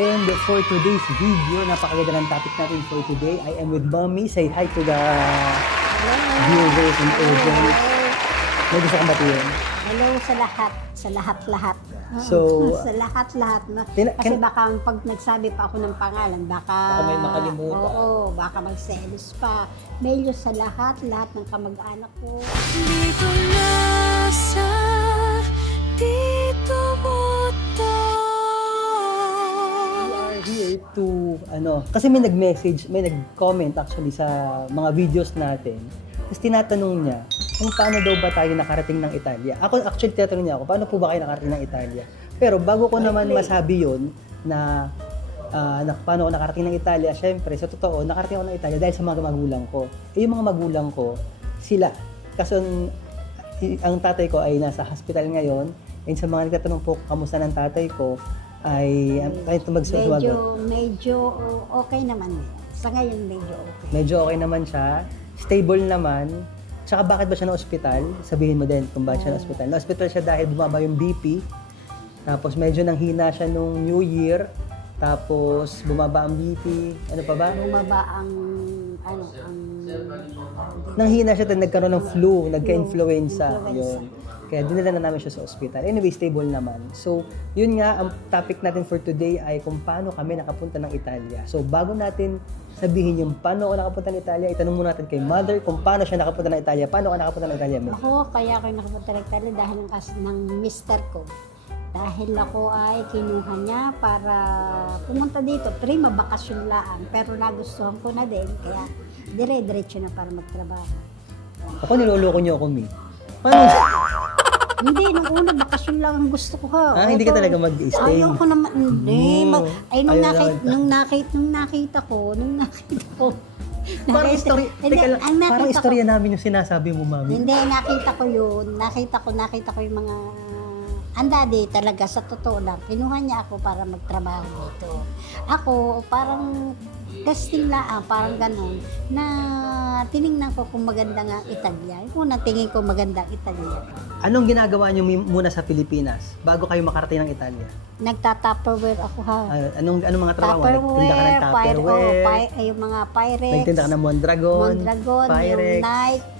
And for today's video, napakaganda ng topic natin for today. I am with Mommy. Say hi to the viewers and audience. May gusto kang batiin? Hello sa lahat, sa lahat-lahat. So, sa lahat-lahat. Kasi baka pag nagsabi pa ako ng pangalan, baka may makalimutan. Oo, baka magselos pa. Mail sa lahat ng kamag-anak ko. Dito na sa Tito Moto. We are here to, kasi may nag-message, may nag-comment actually sa mga videos natin. Tapos tinatanong niya, kung paano daw ba tayo nakarating ng Italia. Ako actually tinatanong niya ako, paano po ba kayo nakarating ng Italia? Pero bago ko naman masabi yun, na paano ako nakarating ng Italia, syempre, sa totoo, nakarating ako ng Italia dahil sa mga magulang ko. Yung mga magulang ko, sila. Kasi ang tatay ko ay nasa hospital ngayon, and sa mga nagtatanong po, kamusta ng tatay ko, ay ito Medyo okay naman. Sa ngayon, medyo okay. Medyo okay naman siya, stable naman. Tsaka bakit ba siya na ospital? Sabihin mo din kung bakit siya na ospital. Na-ospital siya dahil bumaba yung BP. Tapos medyo nanghina siya nung New Year. Tapos bumaba ang BP. Ano pa ba? Bumaba ang Nanghina siya at nagkaroon ng flu, nagka-influenza. Yun. Kaya dinala na namin siya sa ospital. Anyway, stable naman. So, yun nga, ang topic natin for today ay kung paano kami nakapunta ng Italia. So, bago natin sabihin yung paano ako nakapunta ng Italia, itanong muna natin kay Mother kung paano siya nakapunta ng Italia. Paano ka nakapunta ng Italia, Mother? Ako, kaya ako nakapunta ng Italia dahil ng mister ko. Dahil ako ay kinuha niya para pumunta dito. Prima bakasyon lang. Pero nagustuhan ko na din. Kaya dire-diretso na para magtrabaho. Ako, niloloko niyo ako, Mi. Paano? Hindi, nung una bakasyon lang ang gusto ko ha. Hindi ka talaga mag-stay? Ayaw ko naman. Hindi. Ay, Nung nakita ko. Parang istorya namin yung sinasabi mo, Mami. Hindi, nakita ko yun. Nakita ko yung mga... Ang daddy talaga, sa totoo lang, kinuha niya ako para magtrabaho dito. Ako, parang testing lang, parang ganun, na tinignan ko kung maganda nga Italia. Yung unang tingin ko magandang Italia. Anong ginagawa niyo muna sa Pilipinas bago kayo makarating ng Italia? Nagta-Tupperware ako ha. Anong mga trabaho? Nagtinda ka ng Tupperware? Yung mga Pyrex. Nagtinda ka ng Mondragon? Pyrex. Yung Nike.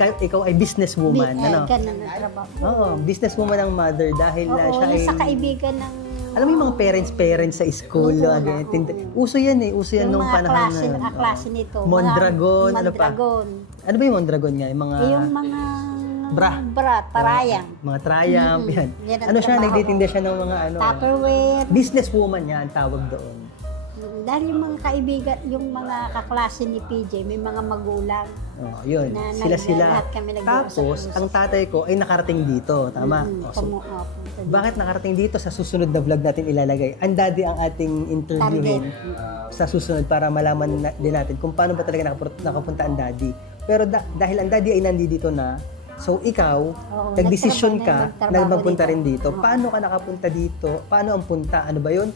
Ikaw ay businesswoman, ano? Ganun na trabaho. Oo, businesswoman ang Mother dahil siya ay... sa kaibigan ng... Alam mo yung mga parents sa school, uso yan nung panahon na yun. Klase nito. Mondragon, ano pa? Ano ba yung Mondragon nga? Yung mga... Triumph. Mga Triumph, yan. Ano siya, nagtitinda siya ng mga Tupperware. Businesswoman niya ang tawag doon. Dahil yung mga kaibigan, yung mga kaklase ni PJ, may mga magulang. Yun. Sila. Lahat kami Tapos, ang tatay ko ay nakarating dito. Tama? Bakit nakarating dito? Sa susunod na vlog natin ilalagay. Ang daddy ang ating interviewin sa susunod para malaman din natin kung paano ba talaga nakapunta ang daddy. Pero dahil ang daddy ay nandito na, so ikaw, nagdesisyon ka na magpunta rin dito. Paano ka nakapunta dito? Paano ang punta? Ano ba yun?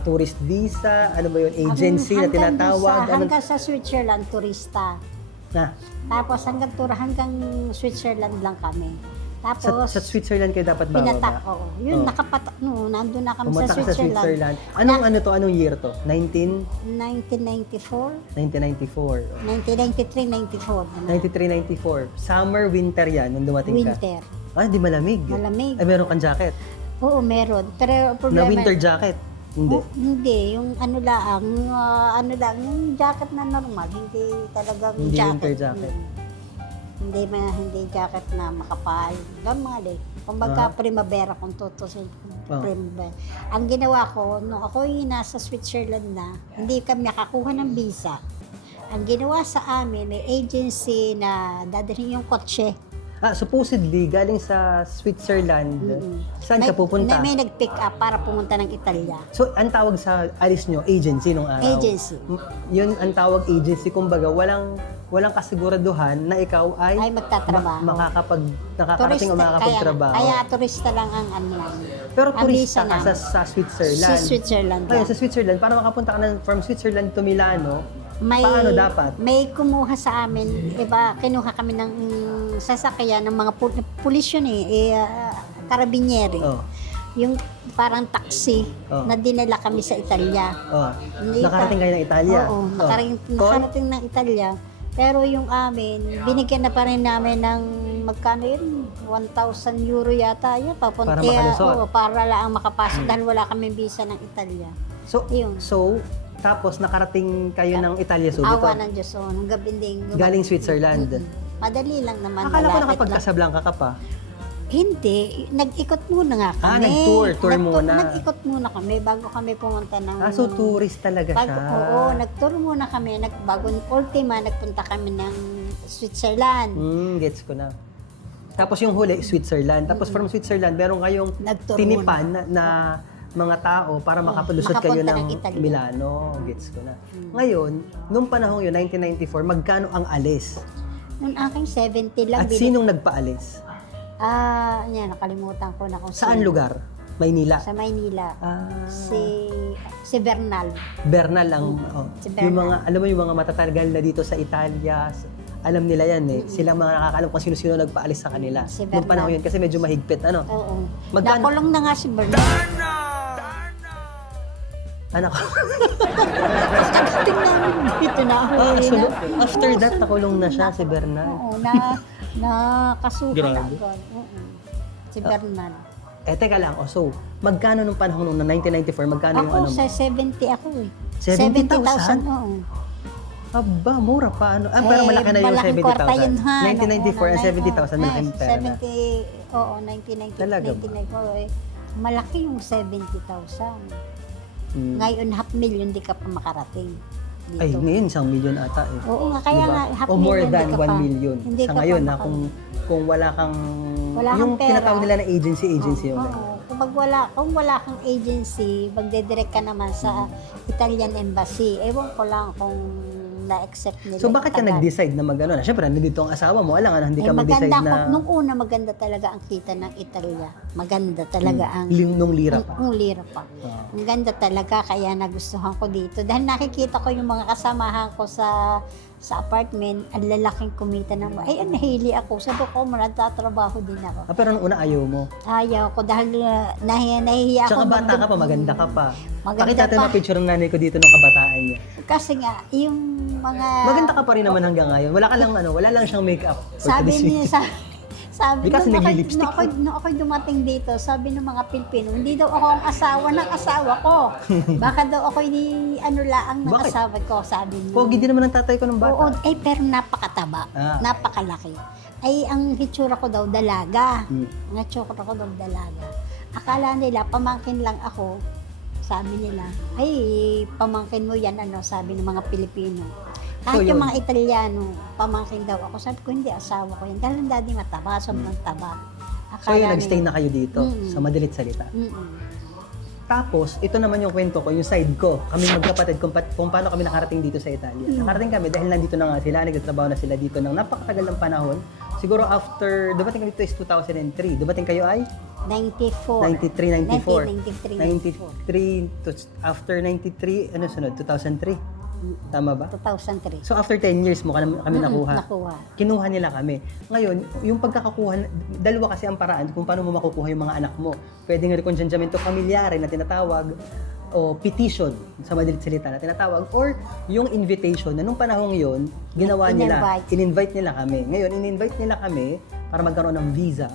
Tourist visa? Ano ba yun? Agency na tinatawag? Hanggang sa Switzerland, turista. Tapos hanggang Switzerland lang kami. Tapos sa Switzerland kayo dapat bababa? Pinatak, oo. Yun, nandun na kami Pumunta sa Switzerland. Anong year to? 1994? 1993, 94. Summer, winter yan nung dumating ka? Winter. Di malamig. Malamig. Ay, meron kang jacket? Oo, meron. Pero problema... Na winter jacket? Hindi. Hindi, yung yung jacket na normal, hindi talagang hindi jacket. Winter jacket. Hindi jacket na makapal. Gamali. Kumbaga primavera kung tutusin. Primavera. Ang ginawa ko, nung ako yung nasa Switzerland na, hindi kami nakakuha ng visa. Ang ginawa sa amin, may agency na dadalhin yung kotse. Supposedly, galing sa Switzerland, saan ka pupunta? May nag-pick up para pumunta ng Italia. So, ang tawag sa alis nyo, agency nung araw? Agency. Yun ang tawag agency, kumbaga, walang kasiguraduhan na ikaw ay magtatrabaho. Nakakarating o makakapagtrabaho. Kaya turista lang ang lang. Pero turista ka sa Switzerland. Sa Switzerland. Ayun, sa Switzerland, para makapunta ka from Switzerland to Milano, paano dapat? May kumuha sa amin, kinuha kami ng sasakyan ng mga pulis yun karabinieri. yung parang taxi Oh. na dinala kami sa Italia. Oh. Hindi Nakarating pa- kayo ng Italia? Oo, Oh. nakarating ng Italia. Pero yung amin, binigyan na pa rin namin ng magkano yun? 1,000 euro yata yun. Papunta, Para makalusot. oo, para lang makapasok dahil wala kami visa ng Italia. So, Yun. tapos nakarating kayo ng Italia subito? Awa ng Diyos, oh, ng gabi din. Galing Switzerland? Madali lang naman. Akala ko malapit lang. nakapag-Casablanca ka pa. Hindi, nag-ikot muna nga kami. Nag-tour muna. Nag-ikot muna kami bago kami pumunta ng... So tourist talaga siya. Oo, nag-tour muna kami. Bago ultima, nagpunta kami ng Switzerland. Gets ko na. Tapos yung huli, Switzerland. Tapos from Switzerland, meron kayong Nag-tour tinipan na mga tao para makapalusot kayo makapunta ng ng Italia. Milano. Gets ko na. Ngayon, nung panahon yun, 1994, magkano ang alis? Noong aking 70 lang. At sinong nagpaalis? Nakalimutan ko na kung Saan sino. lugar? Maynila? Sa Maynila. Ah, Si Bernal. Bernal ang, Si yung Bernal. mga, alam mo yung mga matatagal na dito sa Italia, alam nila yan eh. Silang mga nakakaalam kung sino-sino nagpaalis sa kanila. Si Nung panahon Bernal. yun, kasi medyo mahigpit, ano? Oo. Magkano- Nakulong na nga si Bernal. Anak ko. Pagdating namin dito na huli So, na. after that, nakulong na siya, si Bernal. Oo, nakasuhan na Grabe. agad. Oo. Si Bernal. Teka lang, so, magkano nung panahon nung 1994, magkano yung Ako, ano? sa 70 ako eh. 70,000? Oo. Aba, mura pa, ano? Pero malaki na yung malaking kwarta yun, 70,000. ha. 1994 and 70,000, malaking pera na. 70, oo, 1990, Talaga ba? 1994 eh. Malaki yung 70,000. Hmm. Ngayon, 500,000 di ka pa makarating. Dito. Ay, ngayon, 1,000,000 ata eh. Oo nga, kaya Diba? nga, O more 500,000 than di ka 1 pa. million. Hindi Sa ka pa ngayon, na maka- kung wala kang, Wala kang yung pera. tinatawag nila na agency yung Oo. Kung wala kang agency, magdedirect ka naman sa Italian Embassy. Ewan ko lang kung na-accept nila. So bakit ka agad. nag-decide na mag-ano? Siyempre, nandito ang asawa mo. Alam nga, hindi ka mag-decide maganda na nung una maganda talaga ang kita ng Italia. Maganda talaga ang nung lira pa. Ang lira pa. Ah. Ang ganda talaga kaya nagustuhan ko dito. Dahil nakikita ko yung mga kasamahan ko sa apartment, ang lalaking kumita ng ay nahili ako. Sabi ko, nagtatrabaho din ako. Pero nung una, ayaw mo. Ayaw ko dahil nahihiya Tsaka ako. bata ka pa, maganda ka pa. Maganda Pakita natin pa. na picture ng nanay ko dito nung kabataan niya. Kasi nga, yung mga... Maganda ka pa rin naman hanggang ngayon. Wala lang siyang makeup. Sabi niya, sabi Di kasi nung nagli-lipstick nung ako dumating dito, sabi ng mga Pilipino, hindi daw ako ang asawa ng asawa ko. Baka daw ako laang ng Bakit? asawa ko, sabi niya. Pogi din naman ang tatay ko ng Oo, bata. pero napakataba, Ah. napakalaki. Ay, ang hitsura ko daw dalaga. Hmm. Ang hitsura ko daw dalaga. Akala nila, pamangkin lang ako. Sabi nila, ay, pamangkin mo yan, sabi ng mga Pilipino. Kahit So, yung yun. mga Italiano, pamangkin daw ako. Sabi ko, hindi, asawa ko yan. Dahil ang daddy mataba, sobrang taba. So yun, nag-stay na kayo dito, Mm-mm. sa madalit salita. Mm-mm. Tapos, ito naman yung kwento ko, yung side ko. Kami magkapatid, kung paano kami nakarating dito sa Italia. Nakarating kami dahil nandito na nga sila, nagtatrabaho na sila dito ng napakatagal ng panahon. Siguro after, dumating kami dito is 2003. Dumating kayo ay? 94. 93, 93, 93 to, after 93, ano sunod? 2003? Tama ba? 2003. So after 10 years mo kami nakuha. Nakuha. Kinuha nila kami. Ngayon, yung pagkakakuha, dalawa kasi ang paraan kung paano mo makukuha yung mga anak mo. Pwedeng recongiungimento familiare na tinatawag, o petition sa madalit salita na tinatawag, or yung invitation na nung panahong yun, ginawa nila, in-invite nila kami. Ngayon, in-invite nila kami para magkaroon ng visa.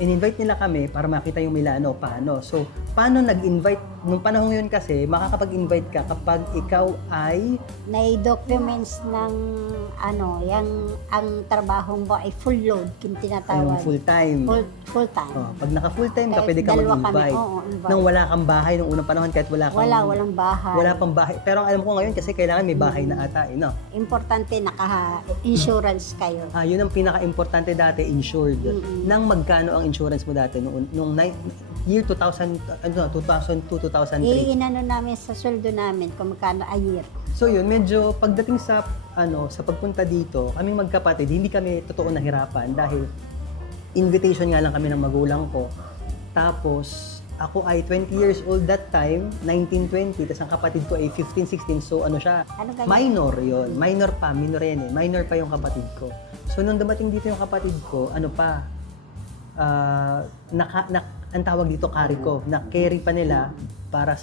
In-invite nila kami para makita yung Milano, paano. So, paano nag-invite? Nung panahon yun kasi, makakapag-invite ka kapag ikaw ay May documents ng ang trabaho mo ay full load, yung tinatawag. full-time. Full time. Pag naka-full-time ka, Kahit pwede ka dalawa kami, mag-invite. oo, invite. Nang wala kang bahay nung unang panahon, kahit wala kang... Walang bahay. Wala pang bahay. Pero ang alam ko ngayon kasi kailangan may bahay na ata, no? Importante naka-insurance kayo. Yun ang pinaka-importante dati, insured. Nang magkano ang insurance mo dati nung year 2000, 2002, 2003? Inano namin sa sweldo namin kung magkano a year. So yun, medyo pagdating sa sa pagpunta dito, kaming magkapatid, hindi kami totoo nahirapan dahil invitation nga lang kami ng magulang ko. Tapos ako ay 20 years old that time, 1920, tapos ang kapatid ko ay 15, 16, so siya, Ano ganyan? minor yun. Minor pa, minor yan eh. Minor pa yung kapatid ko. So nung dumating dito yung kapatid ko, ang tawag dito Caricov, na carry pa nila para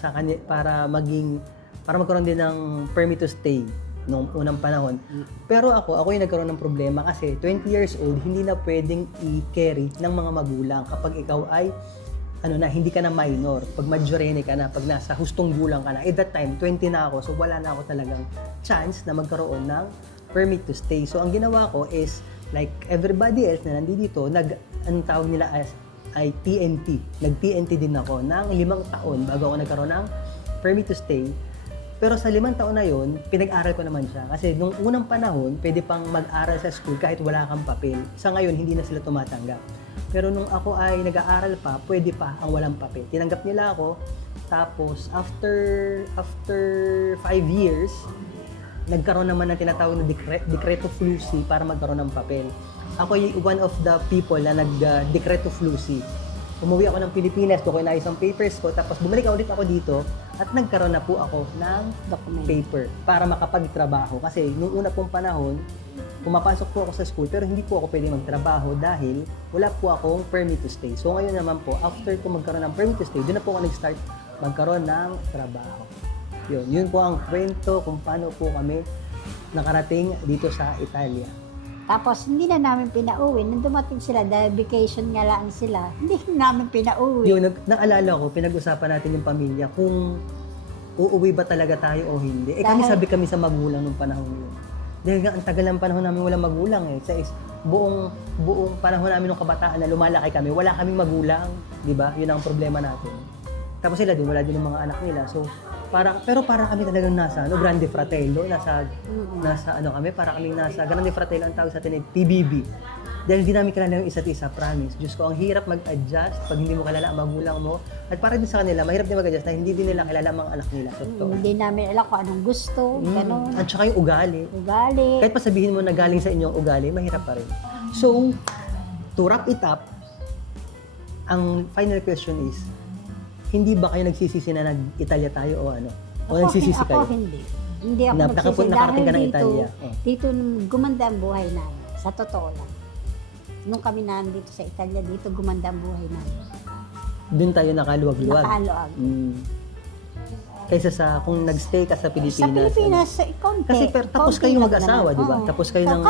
magkaroon din ng permit to stay nung unang panahon. Pero ako yung nagkaroon ng problema kasi 20 years old, hindi na pwedeng i-carry ng mga magulang kapag ikaw ay hindi ka na minor. Pag majorene ka na, pag nasa hustong gulang ka na. At that time, 20 na ako, so wala na ako talagang chance na magkaroon ng permit to stay. So ang ginawa ko is, like everybody else na nandito, ang tawag nila ay TNT. Nag-TNT din ako ng 5 taon bago ako nagkaroon ng permit to stay. Pero sa 5 taon na yon, pinag-aral ko naman siya. Kasi nung unang panahon, pwede pang mag-aral sa school kahit wala kang papel. Sa ngayon, hindi na sila tumatanggap. Pero nung ako ay nag-aaral pa, pwede pa ang walang papel. Tinanggap nila ako. Tapos, after 5 years, nagkaroon naman ng tinatawag na Decreto Flusy para magkaroon ng papel. Ako yung one of the people na nag-Decreto Flusy. Umuwi ako ng Pilipinas, doon ko inayos ang papers ko, tapos bumalik ulit ako dito at nagkaroon na po ako ng paper para makapagtrabaho. Kasi nung una pong panahon, pumapasok po ako sa school pero hindi po ako pwede magtrabaho dahil wala po akong permit to stay. So ngayon naman po, after ko magkaroon ng permit to stay, doon na po ako nag-start magkaroon ng trabaho. Yun po ang kwento kung paano po kami nakarating dito sa Italia. Tapos, hindi na namin pinauwi. Nung dumating sila, dahil vacation nga lang sila, hindi namin pinauwi. Naalala ko, pinag-usapan natin yung pamilya kung uuwi ba talaga tayo o hindi. Kami sabi kami sa magulang nung panahon yun. Dahil nga, ang tagal ng panahon namin walang magulang eh. Sa buong panahon namin nung kabataan na lumalaki kami, wala kaming magulang. Di ba? Yun ang problema natin. Tapos sila din, wala din yung mga anak nila. So, pero para kami talagang nasa Grande Fratello, nasa Grande Fratello ang tawag sa atin ay PBB. Dahil hindi namin kilala yung isa't isa, promise. Diyos ko, ang hirap mag-adjust pag hindi mo kilala ang magulang mo. At para din sa kanila, mahirap din mag-adjust na hindi din nila kilala ang mga anak nila. Hindi namin alam kung anong gusto, gano'n. At saka yung ugali. Ugali. Kahit pa sabihin mo na galing sa inyong ugali, mahirap pa rin. So, to wrap it up, ang final question is, hindi ba kayo nagsisisi na nag-Italia tayo o ano? O nagsisisi kayo? Ako hindi. Hindi ako nagsisisi. Nakarating ka ng Dahil Italia. dito gumanda ang buhay namin. Sa totoo lang. Nung kami nandito sa Italia, dito gumanda ang buhay namin. Doon tayo nakaluwag-luwag. Nakaluwag. Kaysa sa kung nagstay ka sa Pilipinas. Sa Pilipinas, konti. Kasi tapos kayo mag-asawa, di ba? Tapos kayo ng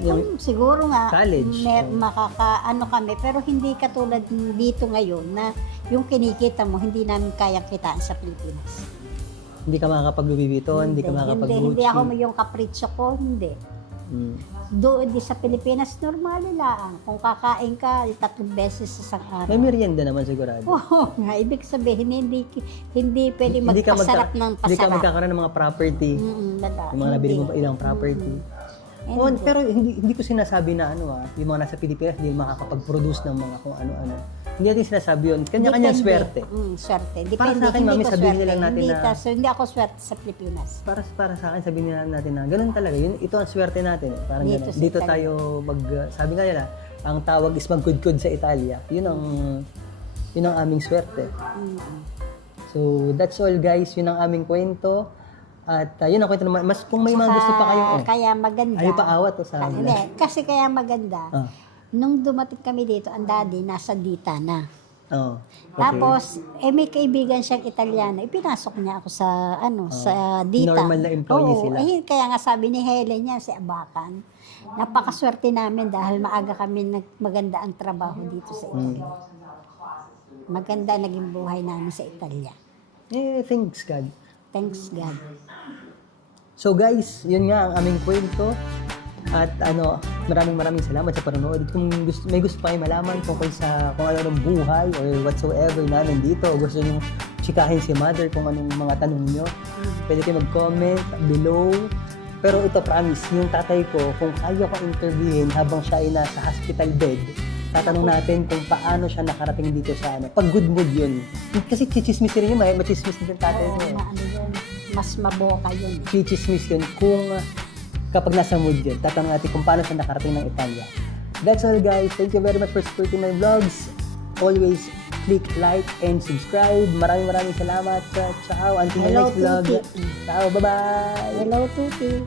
yung siguro nga, college. makakaano kami, pero hindi katulad dito ngayon na yung kinikita mo, hindi namin kayang kitaan sa Pilipinas. Hindi ka makakapag-Louis hindi ka makakapag-Gucci. Hindi ako yung kapritsyo ko, hindi. Doon di sa Pilipinas, normal lang. Kung kakain ka, 3 beses sa isang araw. May merienda naman sigurado. Oo nga, ibig sabihin, hindi pwede magpasarap ng pasarap. Hindi ka magkakaroon ng mga property. Yung mga nabili mo pa ilang property. Pero hindi ko sinasabi na yung mga nasa Pilipinas hindi makakapag-produce ng mga kung ano-ano. Hindi natin sinasabi yun. Kanya-kanya swerte. Swerte. Depende. Para sa akin, mami, sabihin nila natin na... Hindi ako swerte sa Pilipinas. Para sa akin, sabihin nila natin na ganun talaga. Ito ang swerte natin. Parang dito tayo sabi nga nila, ang tawag is magkudkud sa Italia. Yun ang aming swerte. So, that's all guys. Yun ang aming kwento. At yun ang kwento naman. Mas kung may mga gusto pa kayong... Kaya maganda. Ayaw pa awat o sa amin. Kasi kaya maganda. Nung dumating kami dito, ang daddy nasa Dita na. Okay. Tapos, may kaibigan siyang Italiano. Ipinasok niya ako sa sa Dita. Normal na employee sila. Kaya nga sabi ni Helen niya, si Abakan, napakaswerte namin dahil maaga kami maganda ang trabaho dito sa Italia. Maganda naging buhay namin sa Italia. Thanks God. Thanks God. So guys, yun nga ang aming kwento. At maraming salamat sa panonood. Kung may gusto pa kayo malaman kung ano ng buhay or whatsoever namin dito, o gusto nyo chikahin si Mother kung anong mga tanong nyo, pwede kayo mag-comment below. Pero ito, promise, yung tatay ko, kung kaya ko interviewin habang siya ay nasa hospital bed, tatanong natin kung paano siya nakarating dito sa pag good mood yun. Kasi chichismis rin yun, machismis din yung tatay ko. Yun, mas maboka yun. Chichismis yun kung kapag nasa mood yun, tatanong natin kung paano siya nakarating ng Italia. That's all guys. Thank you very much for supporting my vlogs. Always click like and subscribe. Maraming salamat. Ciao. Until the next vlog. Ciao. Bye-bye. Hello, Tuti.